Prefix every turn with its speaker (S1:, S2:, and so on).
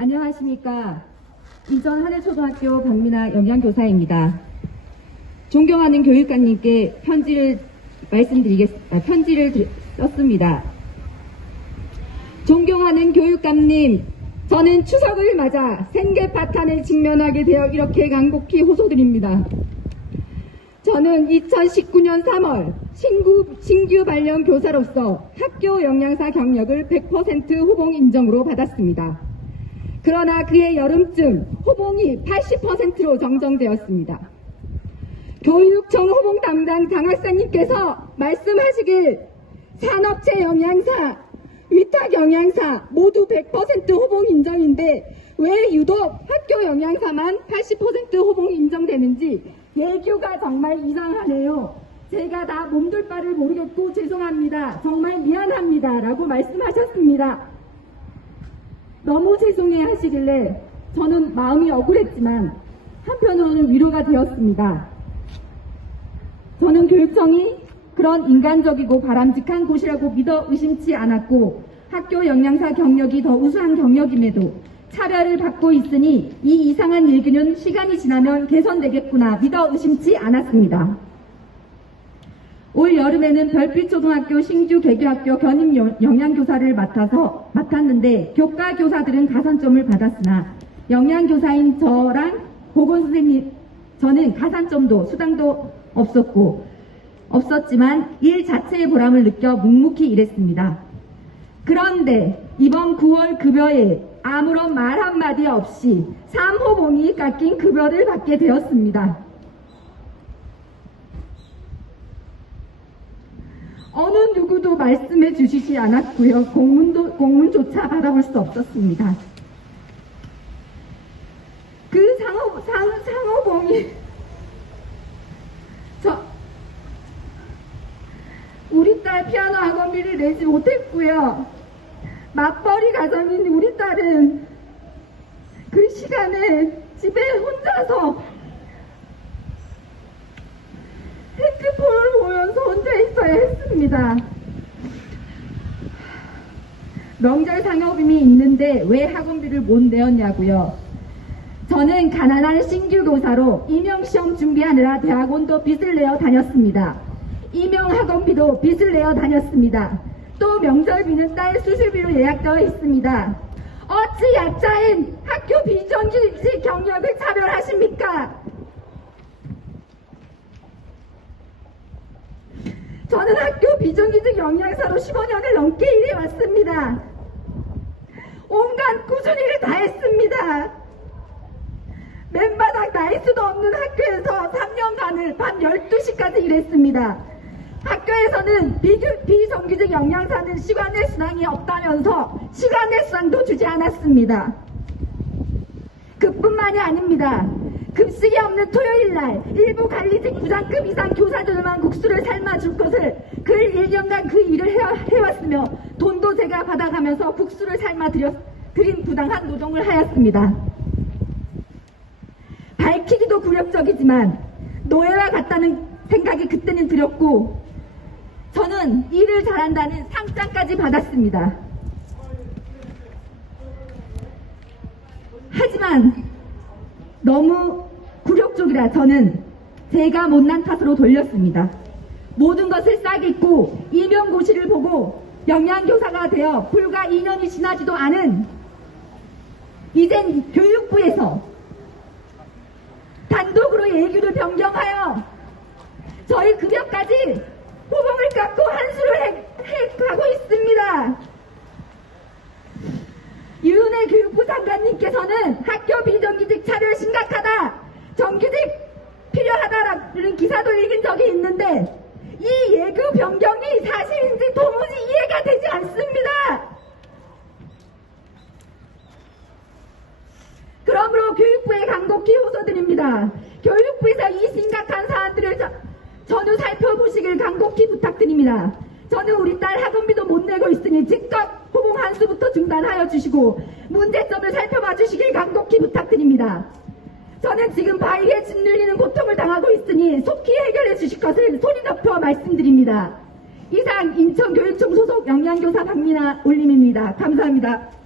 S1: 안녕하십니까. 인천 하늘초등학교 박민아 영양교사입니다. 존경하는 교육관님께 편지를 말씀드리겠, 아, 편지를 드- 썼습니다. 존경하는 교육감님, 저는 추석을 맞아 생계 파탄에 직면하게 되어 이렇게 간곡히 호소드립니다. 저는 2019년 3월 신구, 신규 발령 교사로서 학교 영양사 경력을 100% 호봉 인정으로 받았습니다. 그러나 그해 여름쯤 호봉이 80%로 정정되었습니다. 교육청 호봉 담당 장학사님께서 말씀하시길 산업체 영양사, 위탁 영양사 모두 100% 호봉 인정인데 왜 유독 학교 영양사만 80% 호봉 인정되는지 예규가 정말 이상하네요. 제가 다 몸둘 바를 모르겠고 죄송합니다. 정말 미안합니다. 라고 말씀하셨습니다. 너무 죄송해 하시길래 저는 마음이 억울했지만 한편으로는 위로가 되었습니다. 저는 교육청이 그런 인간적이고 바람직한 곳이라고 믿어 의심치 않았고 학교 영양사 경력이 더 우수한 경력임에도 차별을 받고 있으니 이 이상한 일기는 시간이 지나면 개선되겠구나 믿어 의심치 않았습니다. 올 여름에는 별빛초등학교 신규 개교학교 견임 영- 영양교사를 맡아서 맡았는데 교과 교사들은 가산점을 받았으나 영양교사인 저랑 보건 선생님 저는 가산점도 수당도 없었고 없었지만 일 자체의 보람을 느껴 묵묵히 일했습니다. 그런데 이번 9월 급여에 아무런 말 한마디 없이 3호봉이 깎인 급여를 받게 되었습니다. 어느 누구도 말씀해 주시지 않았고요. 공문도, 공문조차 받아볼 수 없었습니다. 그 상호, 상, 상호봉이, 저, 우리 딸 피아노 학원비를 내지 못했고요. 맞벌이 가정인 우리 딸은 그 시간에 집에 혼자서 핸드폰을 보면서 혼자 있어야 했습니다. 명절 상여금이 있는데 왜 학원비를 못 내었냐고요. 저는 가난한 신규 교사로 임용시험 준비하느라 대학원도 빚을 내어 다녔습니다. 임용 학원비도 빚을 내어 다녔습니다. 또 명절비는 딸 수술비로 예약되어 있습니다. 어찌 약자인 학교 비정규직 경력을 차별하십니까? 저는 학교 비정규직 영양사로 15년을 넘게 일해 왔습니다. 온갖 꾸준히 일을 다 했습니다. 맨바닥 나일 수도 없는 학교에서 3년간을 밤 12시까지 일했습니다. 학교에서는 비규, 비정규직 영양사는 시간 내 수당이 없다면서 시간 내 수당도 주지 않았습니다. 그뿐만이 아닙니다. 급식이 없는 토요일 날 일부 관리직 부장급 이상 교사들만 국수를 삶아줄 것을 그 1년간 그 일을 해, 해왔으며 돈도 제가 받아가면서 국수를 삶아 드렸, 드린 부당한 노동을 하였습니다. 밝히기도 굴욕적이지만 노예와 같다는 생각이 그때는 들었고 저는 일을 잘한다는 상장까지 받았습니다. 하지만 너무 굴욕적이라 저는 제가 못난 탓으로 돌렸습니다. 모든 것을 싸겠고 임용고시를 보고 영양교사가 되어 불과 2년이 지나지도 않은 이젠 교육부에서 단독으로 예규를 변경하여 저희 급여까지 호봉을 깎고 한수를 해, 해 가고 있습니다. 유은혜 교육부 장관님께서는 학교 비정규직 차별 심각하다, 정규직 필요하다라는 기사도 읽은 적이 있는데 이 예규 변경이 사실인지 도무지 이해가 되지 않습니다. 그러므로 교육부에 간곡히 호소드립니다. 교육부에서 이 심각한 사안들을 저- 전후 살펴보시길 간곡히 부탁드립니다. 저는 우리 딸 학원비도 못 내고 있으니 즉각 호봉 한수부터 중단하여 주시고 문제점을 살펴봐 주시길 간곡히 부탁드립니다. 저는 지금 바위에 짓눌리는 고통을 당하고 있으니 속히 해결해 주실 것을 소리 높여 말씀드립니다. 이상 인천교육청 소속 영양교사 박민아 올림입니다. 감사합니다.